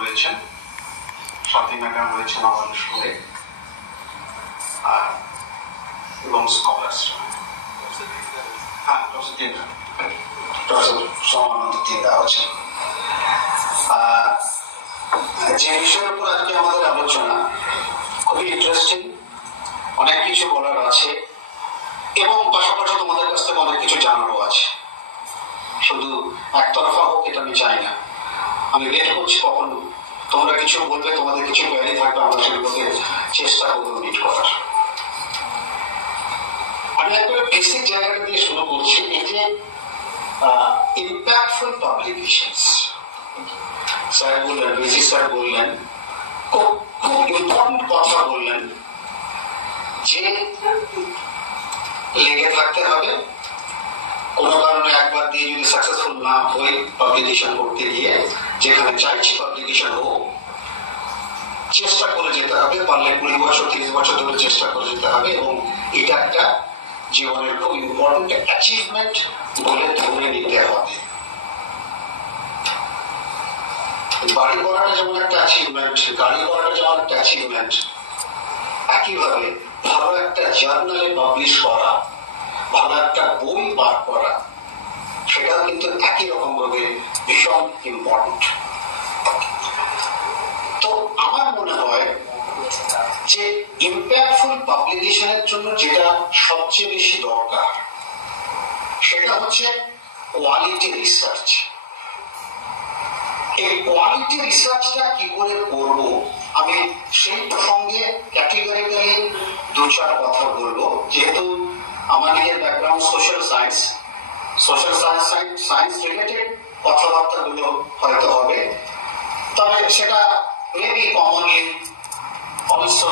রয়েছেন স্বাতী ম্যাডাম রয়েছেন আমাদের সঙ্গে এবং স্কলার্সরা সমানন্দ তিনটা আছে। যে বিষয়ের উপর আজকে আমাদের আলোচনা খুবই ইন্টারেস্টিং, অনেক কিছু বলার আছে এবং পাশাপাশি তোমাদের কাছ থেকে অনেক কিছু জানারও আছে। শুধু একতরফা হোক এটা আমি চাই না। আমি ওয়েট করছি কখন তোমরা কিছু বলবে, তোমাদের কিছু কোয়ারি থাকবে, আমরা সেগুলোকে চেষ্টা করবো মিট করার। আমি একবার বেসিক জায়গাটা দিয়ে শুরু করছি। এই যে ইম্প্যাক্টফুল পাবলিকেশনস স্যার বললেন, বিজি স্যার বললেন, খুব ইম্পর্টেন্ট কথা বললেন যে লেগে থাকতে হবে। কোনো কারণে একবার দিয়ে যদি সাকসেসফুল না হই পাবলিকেশন করতে গিয়ে, যেখানে চাইছি পাবলিকেশন হোক, চেষ্টা করে যেতে হবে। পারলে 20 বছর 30 বছর ধরে চেষ্টা করে যেতে হবে এবং এটা একটা জীবনের খুব ইম্পর্টেন্ট অ্যাচিভমেন্ট বলে ধরে নিতে হবে। বাড়ি করাটা যেমন একটা অ্যাচিভমেন্ট, গাড়ি করাটা যেমন একটা অ্যাচিভমেন্ট, একইভাবে ভালো একটা জার্নালে পাবলিশ করা, ভালো একটা বই বার করা, সেটাও কিন্তু একই রকম ভাবে ভীষণ ইম্পর্টেন্ট। তো আমার মনে হয় যে ইম্প্যাক্টফুল পাবলিকেশনের জন্য যেটা সবচেয়ে বেশি দরকার সেটা হচ্ছে কোয়ালিটি রিসার্চ। এই কোয়ালিটি রিসার্চটা কি করে করব, আমি সেই প্রসঙ্গে ক্যাটেগরিক্যালি 2-4 কথা বলবো। যেহেতু আমার নিজের ব্যাকগ্রাউন্ড সোশ্যাল সায়েন্স রিলেটেড কথাবার্তা গুলো হয়তো হবে, তবে সেটা maybe commonly also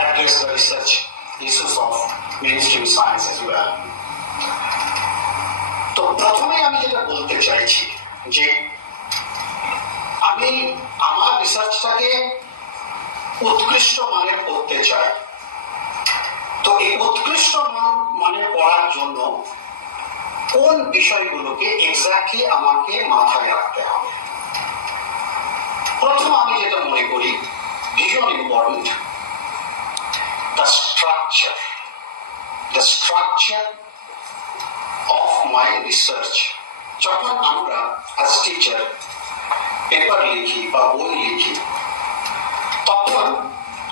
address the research issues of mainstream science as well. তো প্রথমে আমি যেটা বলতে চাইছি যে আমি আমার রিসার্চটাকে উৎকৃষ্ট মানের করতে চাই। তো এই উৎকৃষ্ট মানের করার জন্য কোন বিষয়গুলোকে এক্স্যাক্টলি আমাকে মাথায় রাখতে হবে? প্রথম আমি যেটা মনে করি ভীষণ important, the structure of my research. যখন আমরা as teacher পেপার লিখি বা বই লিখি, তখন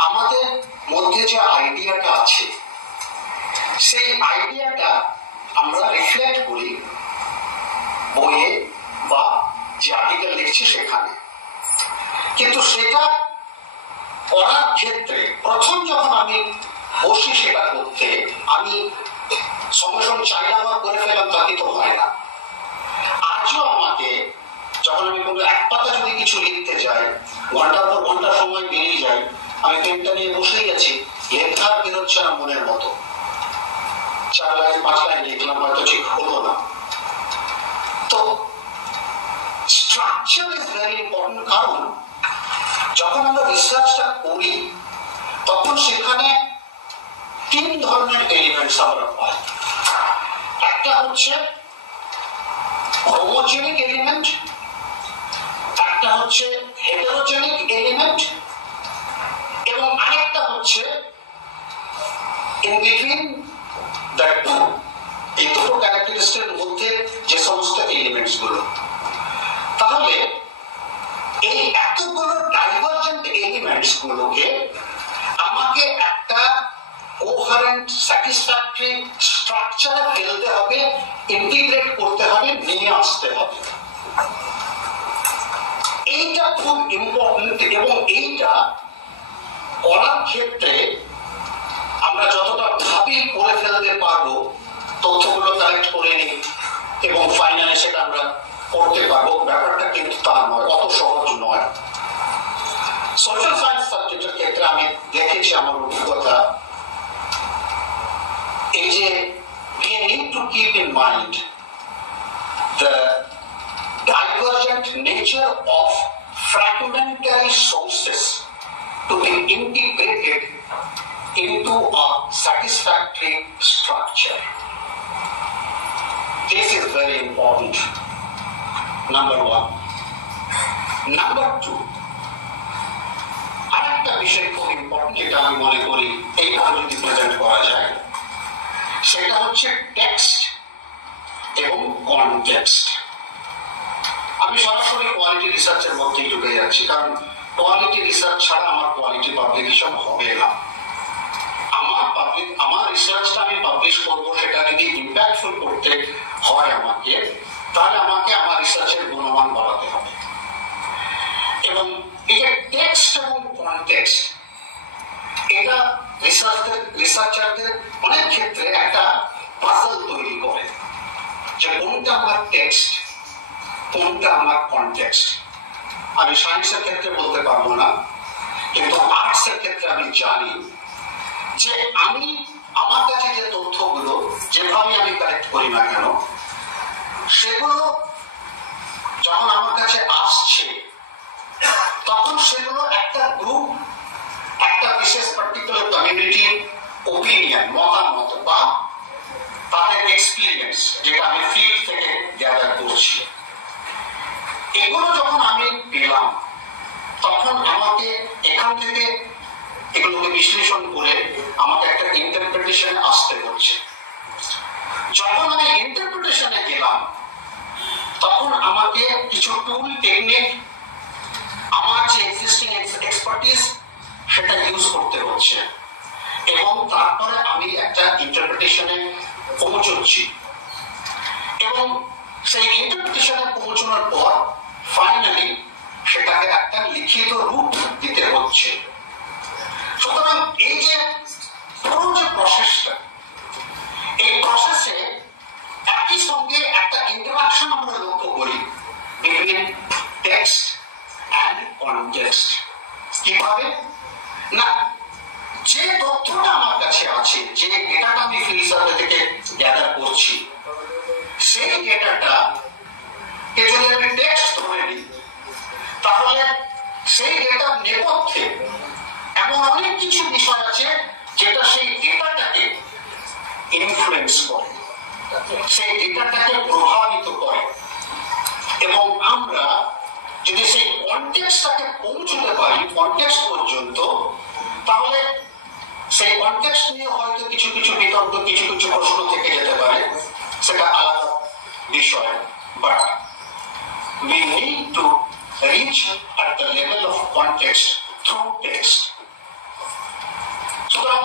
আমাদের মধ্যে যে আইডিয়াটা আছে সেই আইডিয়াটা আমরা রিফ্লেক্ট করি বইয়ে বা যে আর্টিকেল লিখছি সেখানে। কিন্তু সেটা করার ক্ষেত্রে প্রথম যখন আমি বসি সেটা করতে, আমি সঙ্গে সঙ্গে চাইলাম আর করে ফেলাম তা কিন্তু হয় না। আজও আমাকে যখন আমি কোনো এক পাতা যদি কিছু লিখতে যাই, ঘন্টার পর ঘন্টা সময় বেরিয়ে যায়, আমি পেনটা নিয়ে বসেই আছি, লেখা বেরোচ্ছে না মনের মতো। 4 লাইন 5 লাইন লিখলাম, হয়তো ঠিক হলো না। তো স্ট্রাকচার ইজ ভেরি ইম্পর্টেন্ট, কারণ যখন আমরা রিসার্চটা করি তখন সেখানে 3 ধরনের এলিমেন্টস আমরা পাই। একটা হচ্ছে হোমোজেনিক এলিমেন্ট, একটা হচ্ছে হেটেরোজেনিক এলিমেন্ট, এবং আরেকটা হচ্ছে ইন বিটুইন দ্য টু। এই দুটো ক্যারেক্টারিস্টিকের মধ্যে যে সমস্ত এলিমেন্টস গুলো, তাহলে এই এতগুলো ডাইভারজেন্ট এলিমেন্টস গুলোকে আমাকে একটা কোহারেন্ট স্যাটিসফ্যাক্টরি স্ট্রাকচারে ফেলতে হবে, ইন্টিগ্রেট করতে হবে, নিয়ে আসতে হবে। এইটা খুব ইম্পর্টেন্ট এবং এইটা করার ক্ষেত্রে আমরা যতটা ভাবি করে ফেলতে পারবো, তথ্যগুলো কালেক্ট করে নিই এবং ফাইনালি সেটা আমরা করতে পারবো, ব্যাপারটা কিন্তু তা নয়, অত সহজ নয়। সোশ্যাল সায়েন্স সাবজেক্টের ক্ষেত্রে আমি দেখেছি আমার অভিজ্ঞতা, এই যে we need to keep in mind the divergent nature of fragmentary sources to be integrated into a satisfactory structure. This is very important. Number 1. নাম্বার 2, আরেকটা বিষয় খুব ইম্পর্টেন্ট, যেটা আমি মনে করি এইভাবে যদি প্রেজেন্ট করা যায়, সেটা হচ্ছে টেক্সট এবং কনটেক্সট। আমি সরাসরি কোয়ালিটি রিসার্চের মধ্যে ঢুকে যাচ্ছি, কারণ কোয়ালিটি রিসার্চ ছাড়া আমার কোয়ালিটি পাবলিকেশন হবে না। আমার রিসার্চটা আমি পাবলিশ করবো, সেটা যদি ইম্প্যাক্টফুল করতে হয় আমাকে, তাহলে আমাকে আমার রিসার্চের গুণমান বাড়াতে হবে। এবং এই যে টেক্সট এবং কনটেক্সট, এটা রিসার্চারদের অনেক ক্ষেত্রে একটা পাজল তৈরি করে, যে কোনটা আমার টেক্সট, কোনটা আমার কনটেক্সট। আমি সায়েন্সের ক্ষেত্রে বলতে পারবো না, কিন্তু আর্টসের ক্ষেত্রে আমি জানি যে আমার কাছে যে তথ্যগুলো যেভাবে আমি কালেক্ট করি না কেন, সেগুলো যখন আমার কাছে আসছে, তখন সেগুলো একটা গ্রুপ, একটা বিশেষ পার্টিকুলার কমিউনিটির ওপিনিয়ন, মতামত বা তাদের এক্সপিরিয়েন্স, যেটা আমি ফিল্ড থেকে গ্যাদার করছি, এগুলো যখন আমি পেলাম, তখন আমাকে এখান থেকে এগুলোকে বিশ্লেষণ করে আমাকে একটা ইন্টারপ্রিটেশনে আসতে হচ্ছে। যখন আমি ইন্টারপ্রিটেশনে গেলাম, তখন আমাকে কিছু টুল, টেকনিক, আমার যে এক্সিস্টিং এক্সপার্টিস, সেটা ইউজ করতে হচ্ছে, এবং তারপরে আমি একটা ইন্টারপ্রিটেশনে পৌঁছচ্ছি, এবং সেই ইন্টারপ্রিটেশনে পৌঁছানোর পর ফাইনালি সেটাকে একটা লিখিত রূপ দিতে হচ্ছে। সুতরাং এই যে পুরো যে প্রসেসটা, এই প্রসেসে একই সঙ্গে একটা ইন্টারাকশন আমরা লক্ষ্য করি বিটুইন টেক্সট অ্যান্ড কনটেক্সট। কিভাবে না, যে তথ্যটা আমার কাছে আছে, যে ডেটাটা আমি ফিল্ড সার্ভে থেকে গ্যাদার করছি, সেই ডেটাটা যদি আমি টেক্সট ধরে নিই, তাহলে সেই ডেটার নেপথ্যে এমন অনেক কিছু বিষয় আছে যেটা সেই ডেটাটাকে ইনফ্লুয়েন্স করে, সেই ডেটাটাকে প্রভাবিত করে। এবং আমরা যদি সেই কনটেক্সটটাকে পৌঁছতে পারি, কনটেক্সট পর্যন্ত, তাহলে সেই কনটেক্সট নিয়ে হয়তো কিছু কিছু বিতর্ক, কিছু কিছু প্রশ্ন থেকে যেতে পারে, সেটা আলাদা বিষয়, but we need to reach at the level of context through text. সুতরাং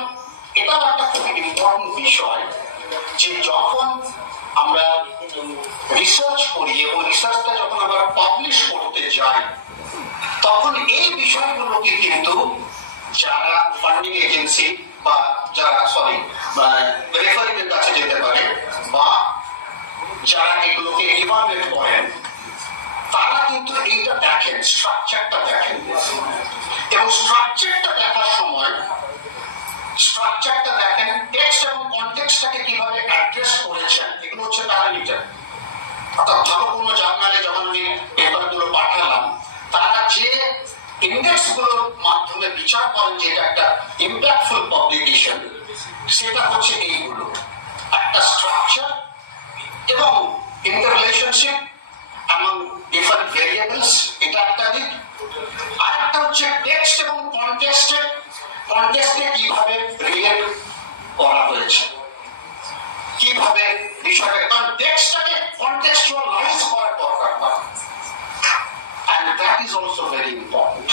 এটাও একটা খুব ইম্পর্টেন্ট বিষয়, যে যখন আমরা রিসার্চ করি এবং রিসার্চটা যখন আমরা পাবলিশ করতে যাই, তখন এই বিষয়গুলোকে কিন্তু যারা ফান্ডিং এজেন্সি বা যারা রেফারিংয়ের কাছে যেতে পারে, বা যারা এগুলোকে ইভালুয়েট করেন, তারা কিন্তু এইটা দেখেন, স্ট্রাকচারটা দেখেন, এবং স্ট্রাকচারটা দেখার সময় স্ট্রাকচারটা দেখেন, টেক্সট এবং কনটেক্সটটাকে কিভাবে অ্যাড্রেস করেছেন, এগুলো হচ্ছে প্যারামিটার। অর্থাৎ ধরো কোনো জার্নালে যখন আমি পেপারগুলো পাঠালাম, তারা যে ইন্ডেক্স গুলোর মাধ্যমে বিচার করেন যে এটা একটা ইম্প্যাক্টফুল পাবলিকেশন, সেটা হচ্ছে এইগুলো, একটা স্ট্রাকচার এবং ইন্টাররিলেশনশিপ among different variables, এটা একটা দিক। আর একটা হচ্ছে টেক্সট এবং কনটেক্সটে কিভাবে রিলেট করা হয়েছে, কিভাবে বিষয়টা, কারণ টেক্সটটাকে কনটেক্সচুয়ালাইজ করার দরকার হয়, and that is also very important.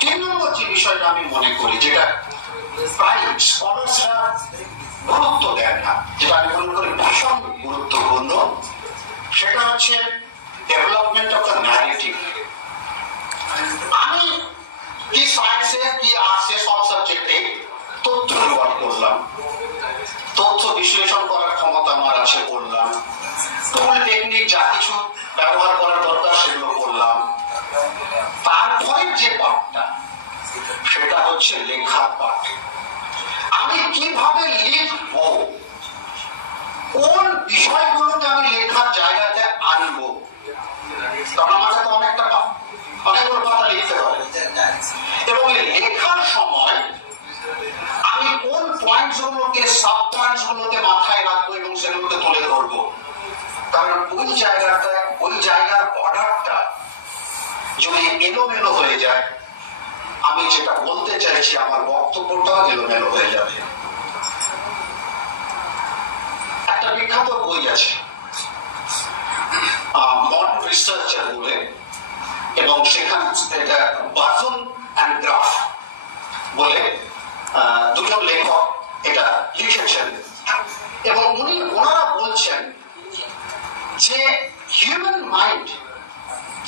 3 নম্বর যে বিষয়টা আমি মনে করি, যেটা প্রায় স্কলারসরা গুরুত্ব দেয় না, যেটা আমি মনে করি ভীষণ গুরুত্বপূর্ণ, সেটা হচ্ছে ডেভেলপমেন্ট অফ দ্য ন্যারেটিভ। আমি কি সায়েন্সে, কি আর্টসে, সব সাবজেক্টে তথ্য জোগাড় করলাম, তথ্য বিশ্লেষণ করার ক্ষমতা আমার আছে, করলাম, টুল টেকনিক যা কিছু ব্যবহার করার দরকার সেগুলো করলাম, তারপরে যে পাঠটা, সেটা হচ্ছে লেখার পাঠ। আমি কিভাবে লিখবো, কোন বিষয়গুলোকে আমি লেখার জায়গাতে আনবো, কারণ আমাকে তো অনেকগুলো কথা লিখতে হবে, এবং এই লেখার সময় আমি কোন পয়েন্টস গুলোকে, সাব পয়েন্টস গুলোকে মাথায় রাখবো এবং সেগুলোকে তুলে ধরবো, কারণ ওই জায়গার অর্ডারটা যদি এলোমেলো হয়ে যায়, আমি যেটা বলতে চাইছি আমার বক্তব্যটাও এলোমেলো হয়ে যাবে। একটা বিখ্যাত বই আছে মডার্ন রিসার্চার বলে, এবং সেখানে এটা বার্জন অ্যান্ড গ্রাফ বলে দুজন লেখক এটা লিখেছেন, এবং ওনারা বলছেন যে হিউম্যান মাইন্ড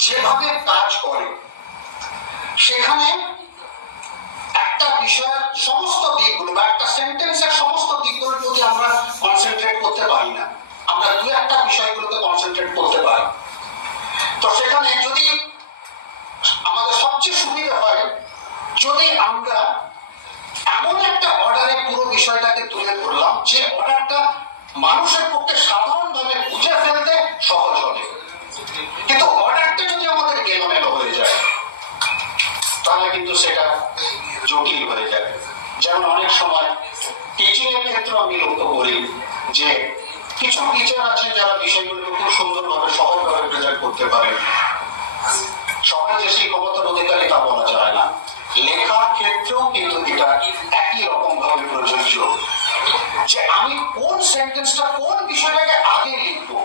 যেভাবে কাজ করে সেখানে একটা বিষয়ের সমস্ত দিকগুলো বা একটা সেন্টেন্সের সমস্ত দিকগুলোর প্রতি আমরা কনসেন্ট্রেট করতে পারি না, আমরা দু একটা বিষয়গুলোতে কনসেন্ট্রেট করতে পারি। তো সেখানে যদি আমাদের সবচেয়ে সুবিধা হয় যদি আমরা এমন একটা অর্ডারে পুরো বিষয়টাকে তুলে ধরলাম যে অর্ডারটা মানুষের পক্ষে সাধারণভাবে বুঝে ফেলতে সহজ হবে। কিন্তু অর্ডারটা যদি আমাদের এলোমেলো হয়ে যায় তাহলে কিন্তু সেটা জটিল হয়ে যাবে। যেমন অনেক সময় টিচিং এর ক্ষেত্রে আমি লক্ষ্য করি যে কিছু টিচার আছেন যারা বিষয়গুলো খুব সুন্দরভাবে সহজভাবে প্রেজেন্ট করতে পারেন। সবাই যে সেই ক্ষমতার অধিকারী তা বলা যায় না। লেখার ক্ষেত্রেও কিন্তু এটা একই রকম ভাবে প্রযোজ্য যে আমি কোন সেন্টেন্সটা কোন বিষয়টাকে আগে লিখবো,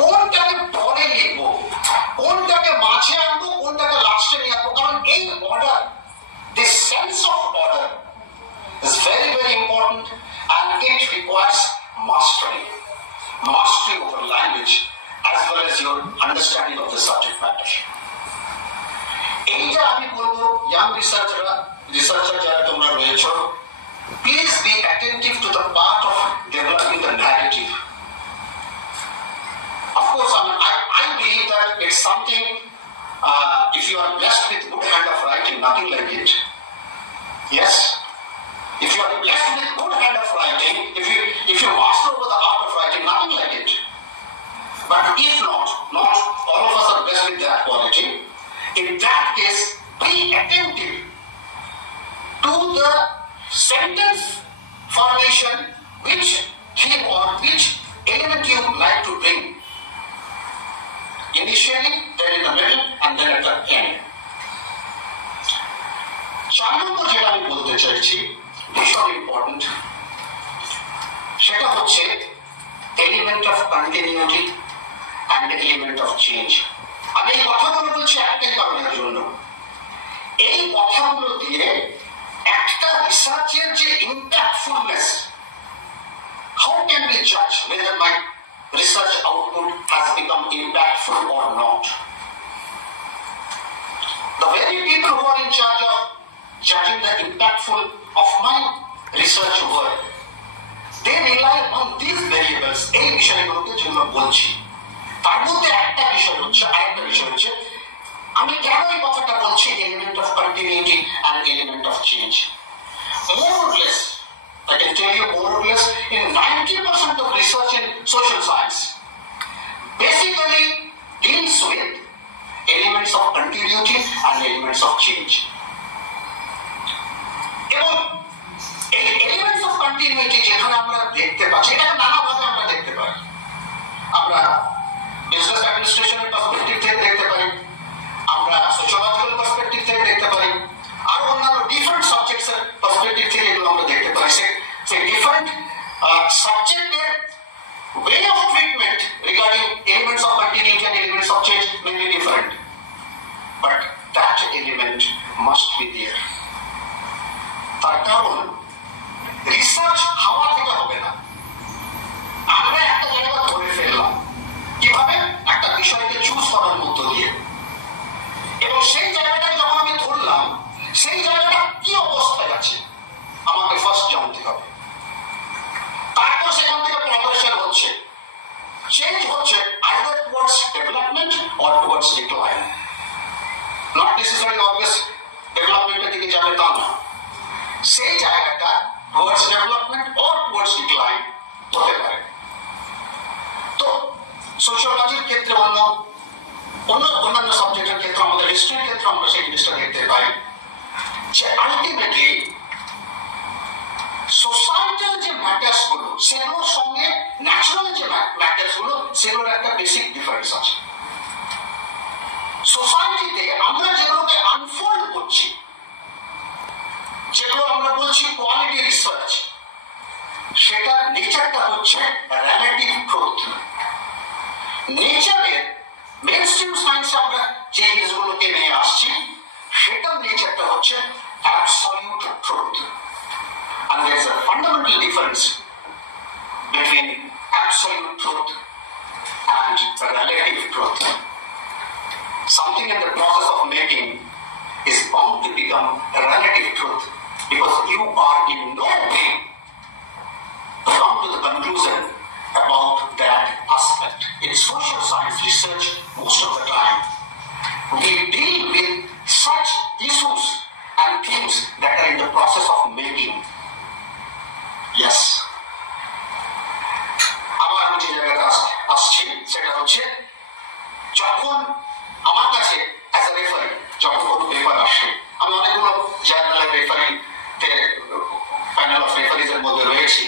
কোনটাকে পরে লিখবো, কোনটাকে মাঝে আনবো, কোনটাকে লাস্টে নিয়ে আসবো। কারণ এই order, this sense of order is very, very important, and it requires mastery over language as well as your understanding of the subject matter. এইটা আমি বলবো ইয়াং রিসার্চার যারা তোমরা রয়েছ, please be attentive to the part of developing the narrative. Of course, I believe that it's something, if you are blessed with good hand of writing, nothing like it. Yes, if you are blessed with good hand of writing, if you master over the art of writing, nothing like it. But if not all of us are blessed with that quality. In that case, be attentive to the sentence formation, which theme or which element you like to bring. Initially, then in the middle, and then at the end. 4 নম্বর যেটা আমি বলতে চাইছি ভীষণ ইম্পর্টেন্ট, সেটা হচ্ছে element of continuity and element of change. আমি এই কথাগুলো বলছি একটাই কারণের জন্য, এই কথাগুলো দিয়ে একটা রিসার্চের যে ইম্প্যাক্টফুলনেস, হাউ ক্যান বি জাজ whether my research output has become impactful or not? The very people who are in charge of judging the impactful of my research work, they rely on these variables, এই বিষয়গুলোকে যেগুলো বলছি। তার মধ্যে আরেকটা বিষয় হচ্ছে আমি কেন এই কথাটা বলছি element of continuity and element of change. More or less, I can tell you more or less, in 90% of research in social science basically deals with elements of continuity and elements of change. এবং এই elements of continuity যেখানে আমরা দেখতে পাচ্ছি, এটাকে নানাভাবে আমরা দেখতে পারি। আমরা বিজনেস অ্যাডমিনিস্ট্রেশনের পার্সপেক্টিভ থেকে দেখতে পারি, আমরা সোশিওলজিক্যাল পার্সপেক্টিভ থেকে দেখতে পারি, আর অন্যান্য ডিফারেন্ট সাবজেক্টসের পার্সপেক্টিভ থেকে এগুলো আমরা দেখতে পারি। সেই ডিফারেন্ট সাবজেক্টের way of treatment regarding elements of continuity and elements of change may be different, but that element must be there. তার কারণ রিসার্চ হাওয়া থেকে হবে না। আমরা একটা জায়গা ধরে ফেললাম কিভাবে, একটা বিষয়কে চুজ করার মধ্য দিয়ে, এবং সেই জায়গাটাকে যখন আমি ধরলাম, সেই জায়গাটা কি অবস্থায় আছে আমাকে ফার্স্ট জানতে হবে। তারপর সেখান থেকে প্রগ্রেশন হচ্ছে, চেঞ্জ হচ্ছে, either towards development or towards decline. Not necessarily always ডেভেলপমেন্টের দিকে যাবে তা না, সেই জায়গাটা towards development or towards decline হতে পারে। তো সোশিওলজির ক্ষেত্রে অন্যান্য সাবজেক্টের ক্ষেত্রে, আমাদের হিস্ট্রির ক্ষেত্রে আমরা সেই জিনিসটা দেখতে পাই যে আলটিমেটলি সোসাইটাল যে ম্যাটার্স গুলো সেগুলোর সঙ্গে ন্যাচারাল যে ম্যাটার্স গুলো সেগুলোর একটা বেসিক ডিফারেন্স আছে। সোসাইটিতে আমরা যেগুলোকে আনফোল্ড করছি, যেগুলো আমরা বলছি কোয়ালিটি রিসার্চ, সেটা নেচারটা হচ্ছে রিলেটিভ ট্রুথ। নেচারের মেইনস্ট্রিম সায়েন্সে আমরা যে জিনিসগুলোকে নিয়ে আসছি সেটার নেচারটা হচ্ছে absolute truth. And there is a fundamental difference between absolute truth and relative truth. Something in the process of making is bound to become relative truth because you are in no way come to the conclusion about that aspect. In social science research, most of the time, we deal with such issues and things that are in the process of making. Yes. আবার আমি যে জায়গাটা আসছি সেটা হচ্ছে যখন আমার কাছে অ্যাজ এ রেফারি যখন কোনো পেপার আসে, আমি অনেকগুলো জার্নালের রেফারিতে প্যানেল অফ রেফারিজের মধ্যে রয়েছি,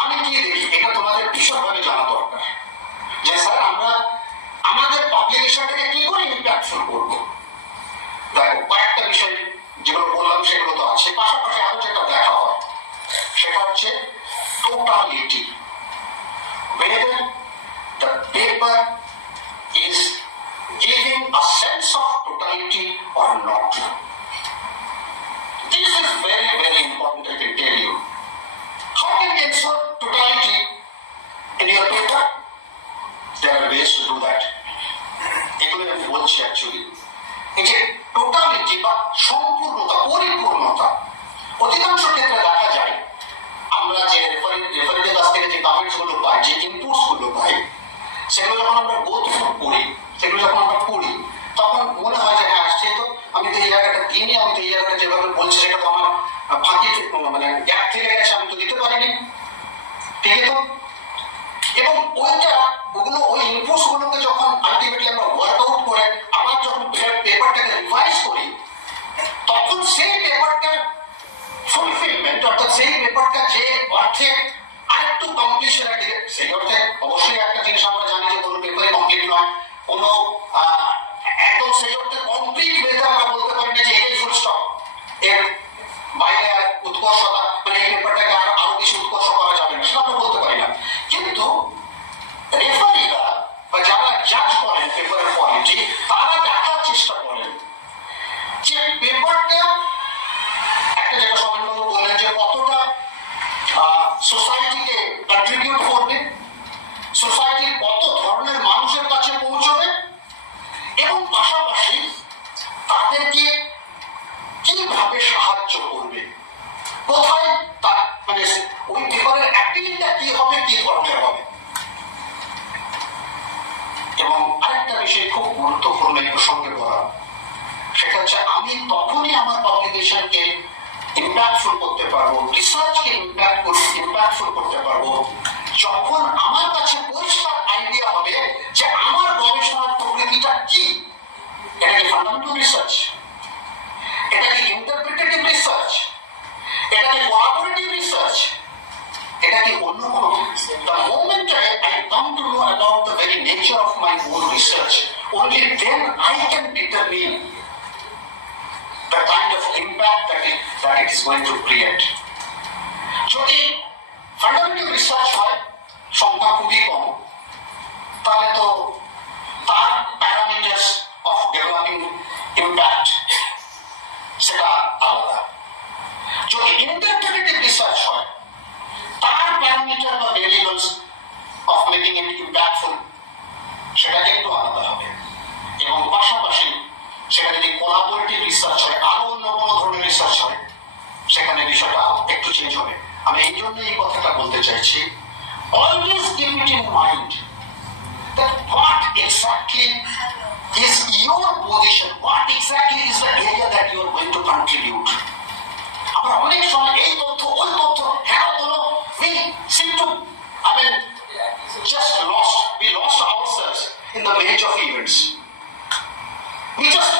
আমি কি দেখি এটা তোমাদের ভীষণভাবে জানা দরকার যে স্যার আমরা আমাদের পাবলিকেশনটাকে কি করে ইম্প্যাক্টফুল করবো। দেখো কয়েকটা বিষয় যেগুলো বললাম সেগুলো তো আছে, পাশাপাশি আরো যেটা দেখা হয় সেটা হচ্ছে totality, whether the paper is giving a sense of totality or not. This is very, very important, I can tell you. How can you ensure totality in your paper? There are ways to do that. এগুলো আমি বলছি অ্যাকচুয়ালি এই যে টোটালিটি বা সম্পূর্ণতা, পরিপূর্ণতা, অধিকাংশ ক্ষেত্রে দেখা যায় আমরা যে রেফারিদের কাছ থেকে যে কমেন্টস গুলো পাই, যে ইনপুটস গুলো পাই, সেগুলো যখন আমরা গো থ্রু করি, সেগুলো যখন আমরা পড়ি, তখন মনে হয় যে হ্যাঁ আসছে তো, আমি তো এই জায়গাটা দিইনি, আমি তো এই জায়গাটা যেভাবে বলছি সেটা তো আমার ফাঁকি মানে গ্যাপ থেকে গেছে, আমি তো দিতে পারিনি, ঠিক আছে। এবং ওই ইনপুটস গুলোকে যখন আলটিমেটলি আমরা ওয়ার্কআউট করে আবার যখন পেপারটাকে রিভাইজ করি, তখন সেই পেপারটার ফুলফিলমেন্ট অর্থাৎ সেই পেপারটা যে অর্থে আরেকটু কমপ্লিশনের দিকে, সেই অর্থে অবশ্যই একটা জিনিস আমরা জানি যে কোনো পেপারে কমপ্লিট নয়, কোনো একদম সেই অর্থে কমপ্লিট ওয়েতে আমরা বলতে পারি না যে এই ফুল স্টপ, এর বাইরে আর উৎকর্ষতা মানে এই পেপারটাকে আরো বেশি উৎকর্ষ করা যাবে না, সেটা আমরা বলতে পারি না। কিন্তু রেফারিরা বা যারা জাজ করেন পেপারের কোয়ালিটি, তারা দেখার চেষ্টা করেন যে পেপারটা একটা যেটা সবাই বললেন যে কতটা সোসাইটিকে কন্ট্রিবিউট করবে, সোসাইটির কত ধরনের মানুষের কাছে পৌঁছবে, এবং পাশাপাশি তাদেরকে কিভাবে সাহায্য করবে, কোথায় তার মানে ওই পেপারের অ্যাপিলটা কি হবে, কি ধরনের হবে। এবং আরেকটা বিষয় খুব গুরুত্বপূর্ণ এই প্রসঙ্গে বলা, সেটা হচ্ছে আমি তখনই আমার পাবলিকেশনকে ইম্প্যাক্টফুল করতে পারবো, রিসার্চকে ইম্প্যাক্টফুল করতে পারবো, যখন আমার কাছে পরিষ্কার আইডিয়া হবে যে আমার গবেষণার প্রকৃতিটা কি। এটা কি ফান্ডামেন্টাল রিসার্চ, এটা কি ইন্টারপ্রিটেটিভ রিসার্চ, এটা কি কোলাবোরেটিভ রিসার্চ, এটা কি অন্য কোনো। The moment I come to know about the very nature of my own research, only then I can determine the kind of impact that it is going to create. যদি fundamental research হয় সংখ্যা খুবই কম, তাহলে তো তার parameters of developing impact সেটা আলাদা। যদি ইন্টারপ্রিটেটিভ রিসার্চ হয়, তার প্যারামিটার বা variables of making it impactful সেটা একটু আলাদা হবে। এবং পাশাপাশি সেটা যদি কোলাবোরেটিভ রিসার্চ হয়, আরো অন্য কোনো ধরনের রিসার্চ হয়, সেখানে বিষয়টা একটু চেঞ্জ হবে। আমি এই জন্য এই কথাটা বলতে চাইছি, always keep it in mind that what exactly is your position, what exactly is the area that you are going to contribute. আমরা অনেক সময় এই তথ্য ওই তথ্য হ্যাঁ বলো, we seem to, I mean, just lost ourselves in the maze of events. We just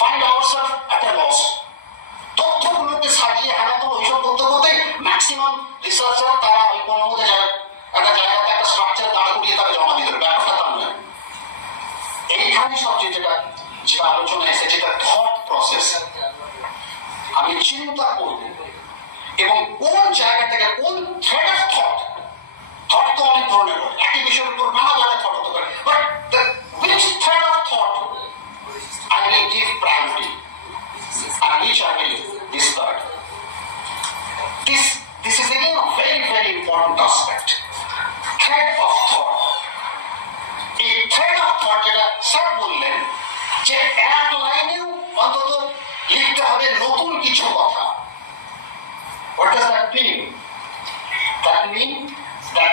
find ourselves at a loss. তথ্যগুলোকে সাজিয়ে হ্যাঁ তো ওইসব করতে করতে ম্যাক্সিমাম রিসার্চার তারা ওই কোনো মধ্যে একটা জায়গাতে একটা স্ট্রাকচার দাঁড় করিয়ে তারা জমা দিয়ে দেবে, ব্যাপারটা তার নয়। এইখানে সবচেয়ে আজকে যেটা আলোচনা এসেছে, যেটা থট প্রসেস, আমি চিন্তা করব এবং কোন জায়গা থেকে কোন থ্রেড অফ থট তো অনেক ধরনের হয়, একই বিষয়ের উপর নানা ধরনের থট হতে পারে, but which thread of thought I will give priority and which I will discard. This is again a very, very important aspect. Thread of thought. এই thread of thought যেটা স্যার বললেন যে এক লাইনেও অন্তত লিখতে হবে নতুন কিছু কথা। What does that mean? That means that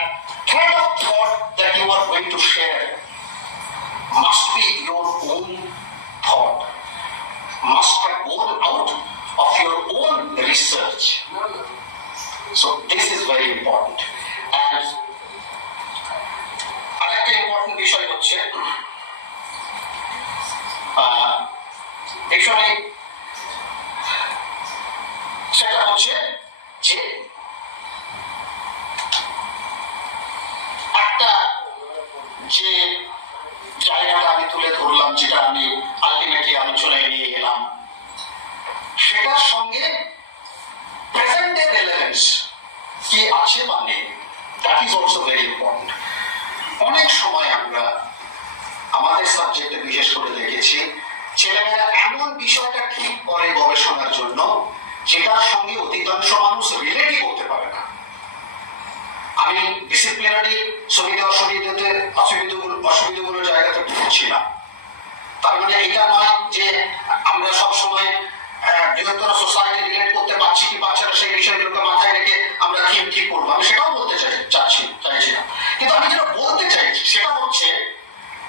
thread of thought that you are going to share must be your own thought, must have gone out of your own research. So this is very important. And আরেকটা ইম্পর্টেন্ট বিষয় হচ্ছে এখানে সেটা হচ্ছে যে একটা যে জায়গাটা আমি তুলে ধরলাম, যেটা আমি আলটিমেটলি আলোচনায় নিয়ে গেলাম, সেটার সঙ্গে প্রেজেন্টের রেলেভেন্স কি আছে বা নেই, that is also very important. অনেক সময় আমরা আমাদের সাবজেক্টে বিশেষ করে দেখেছি ছেলেমেয়েরা এমন বিষয়টা ঠিক করে গবেষণার জন্য যেটার সঙ্গে অধিকাংশ মানুষ রিলেটই করতে পারে না। আমি ডিসিপ্লিনারি সুবিধা অসুবিধাগুলোর জায়গাতে ঢুকছি না, তার মানে এটা নয় যে আমরা সবসময় বৃহত্তর সোসাইটি রিলেট করতে পারছি কি পারছি না সেই বিষয়গুলোকে মাথায় রেখে আমরা কি করবো, আমি সেটাও বলতে চাইছি না। কিন্তু আমি যেটা বলতে চাইছি সেটা হচ্ছে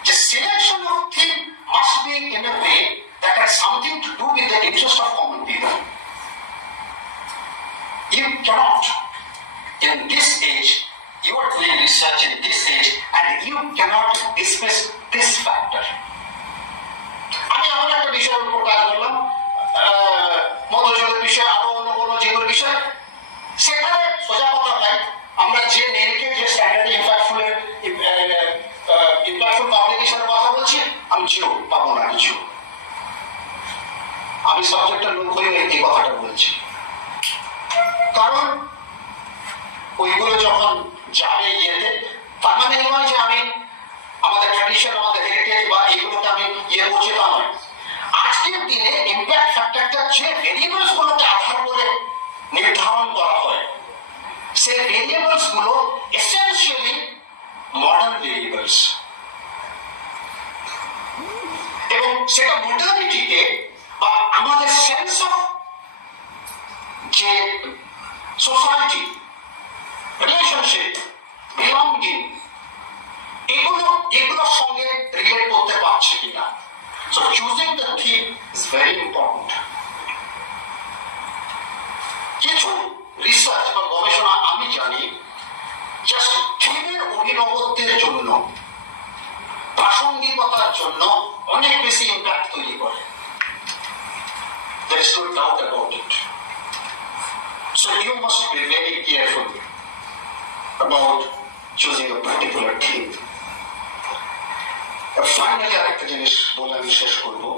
যে selection of theme must be in a way that has something to do with the interest of common people. You cannot, in this age, you are doing research in this age and you cannot dismiss this factor. আমি এমন একটা বিষয়ের উপর কাজ করলাম, মধ্যযুগের বিষয়, আরো অন্য কোনো যেগুলো বিষয়, সেখানে সোজা কথা ভাই, আমরা যে মেরিটে যে স্ট্যান্ডার্ড ইম্প্যাক্টফুল পাবলিকেশনের কথা বলছি, আমি জিও পাবো না কিছু। আমি সাবজেক্টের লোক হয়ে এই কথাটা বলছি, কারণ ওইগুলো যখন যাবে ইয়েতে, তার মানে এই নয় যে আমি আমাদের ট্র্যাডিশন, আমাদের হেরিটেজ বা এইগুলোতে আমি ইয়ে করছি, তা নয়। আজকের দিনে ইম্প্যাক্ট ফ্যাক্টরটা যে ভেরিয়েবলস গুলোকে আধার করে নির্ধারণ করা হয়, সেই ভেরিয়েবলস গুলো এসেনশিয়ালি মডার্ন ভেরিয়েবলস, এবং সেটা মডার্নিটিকে বা আমাদের সেন্স অফ যে সোসাইটি, রিলেশনশিপ, বিলঙ্গিং, এগুলোর সঙ্গে রিলেট করতে পারছে কিনা। So choosing the theme is very important. কিছু রিসার্চ বা গবেষণা আমি জানি জাস্ট থিমের অভিনবত্বের জন্য, প্রাসঙ্গিকতার জন্য অনেক বেশি ইম্প্যাক্ট তৈরি করে। There is no doubt about it. So you must be very careful about choosing a particular theme. Finally আরেকটা জিনিস বলে আমি শেষ করবো,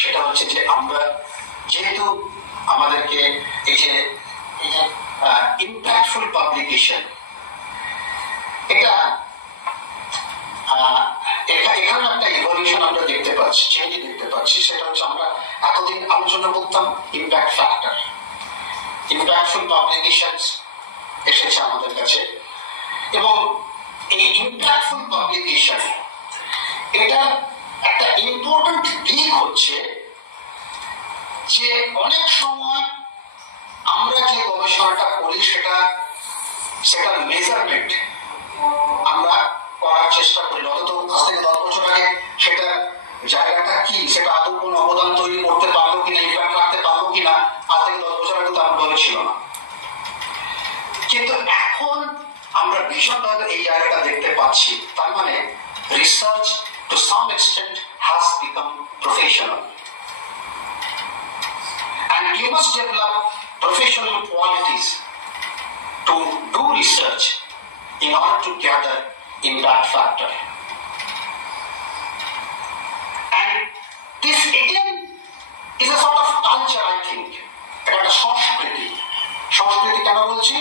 সেটা হচ্ছে যে আমরা যেহেতু আমাদেরকে এই যে ইম্প্যাক্টফুল পাবলিকেশন, এখানে একটা ইভলিউশন আমরা দেখতে পাচ্ছি, চেঞ্জ দেখতে পাচ্ছি। সেটা হচ্ছে আমরা এতদিন আলোচনা করতাম ইম্প্যাক্ট ফ্যাক্টর, ইম্প্যাক্টফুল পাবলিকেশনস এসেছে আমাদের কাছে, এবং এই ইম্প্যাক্টফুল পাবলিকেশন এটা একটা ইম্পর্টেন্ট দিক হচ্ছে যে অনেক সময় আমরা যে গবেষণাটা করি সেটার মেজারমেন্ট আমরা করার চেষ্টা করি, অন্তত আজ থেকে 10 বছর আগে সেটা জায়গাটা কি, সেটা আদৌ কোনো অবদান তৈরি করতে পারলো কিনা, ইম্প্যাক্ট রাখতে পারলো কিনা, আজ থেকে 10 বছর আগে তো আমার ছিল না। কিন্তু এখন আমরা ভীষণভাবে এই জায়গাটা দেখতে পাচ্ছি, তার মানে research to some extent has become professional, and you must develop professional qualities to do research in order to gather impact factor. This again is a sort of culture, I think. এটা একটা সংস্কৃতি। সংস্কৃতি কেন বলছি?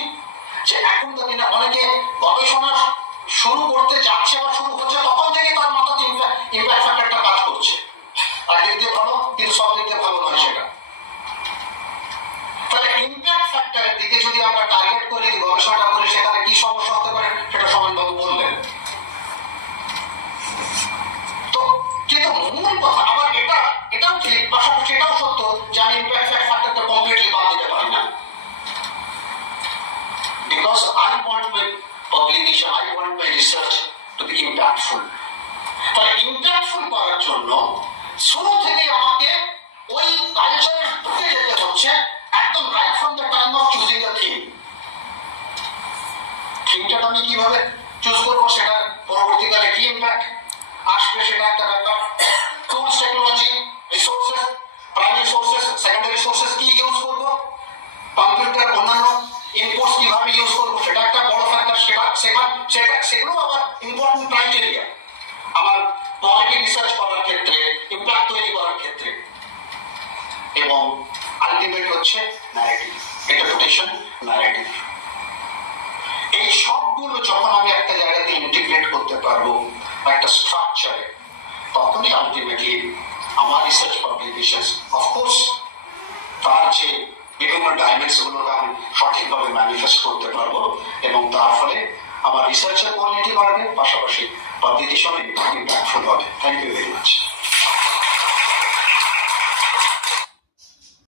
যে এখনকার দিনে অনেকে গবেষণা শুরু করতে যাচ্ছে বা শুরু হচ্ছে, তখন থেকে তার মাথাতে ইম্প্যাক্ট ফ্যাক্টরটা কাজ করছে। একদিক দিয়ে ভালো, কিন্তু সব দিক দিয়ে ভালো নয় সেটা। তাহলে ইম্প্যাক্ট ফ্যাক্টরের দিকে যদি আমরা টার্গেট করে গবেষণাটা করি, সেখানে কি সমস্যা হতে পারে সেটা সমানবাবু বললেন। তো কিন্তু মূল কথা আবার এটাও ঠিক, পাশাপাশি এটাও সত্য যে আমি ইম্প্যাক্ট ফ্যাক্টরকে কমপ্লিটলি বাদ দিতে পারি না। Because I want my publication, I want my research to be impactful. তাহলে impactful করার জন্য শুরু থেকে আমাকে ওই কালচারে ঢুকে যেতে হচ্ছে, একদম right from the time of choosing the theme. থিমটা আমি কিভাবে চুজ করবো, সেটা পরবর্তীকালে কি ইম্প্যাক্ট আসবে সেটা একটা ব্যাপার। Tools, technology, resources, primary sources, secondary sources কি ইউজ করবো, কম্পিউটার, অন্যান্য ইনপুটস কিভাবে ইউজ করবো, সেটা একটা বড় ফ্যাক্টর। সেগুলো আবার ইম্পর্টেন্ট ক্রাইটেরিয়া আমার কোয়ালিটি রিসার্চ করার ক্ষেত্রে, ইম্প্যাক্ট তৈরি করার ক্ষেত্রে। এবং আলটিমেট হচ্ছে ন্যারেটিভ, ইন্টারপ্রিটেশন, ন্যারেটিভ। এই সবগুলো যখন আমি একটা জায়গাতে ইন্টিগ্রেট করতে পারবো একটা স্ট্রাকচারে, তখনই আলটিমেটলি আমার রিসার্চ পাবলিকেশন অফকোর্স তার যে বিভিন্ন ডাইমেনশন গুলোকে আমি সঠিকভাবে ম্যানিফেস্ট করতে পারবো, এবং তার ফলে আমার রিসার্চের কোয়ালিটি বাড়বে, পাশাপাশি পাবলিকেশনে ইম্প্যাক্টফুল হবে। Thank you very much.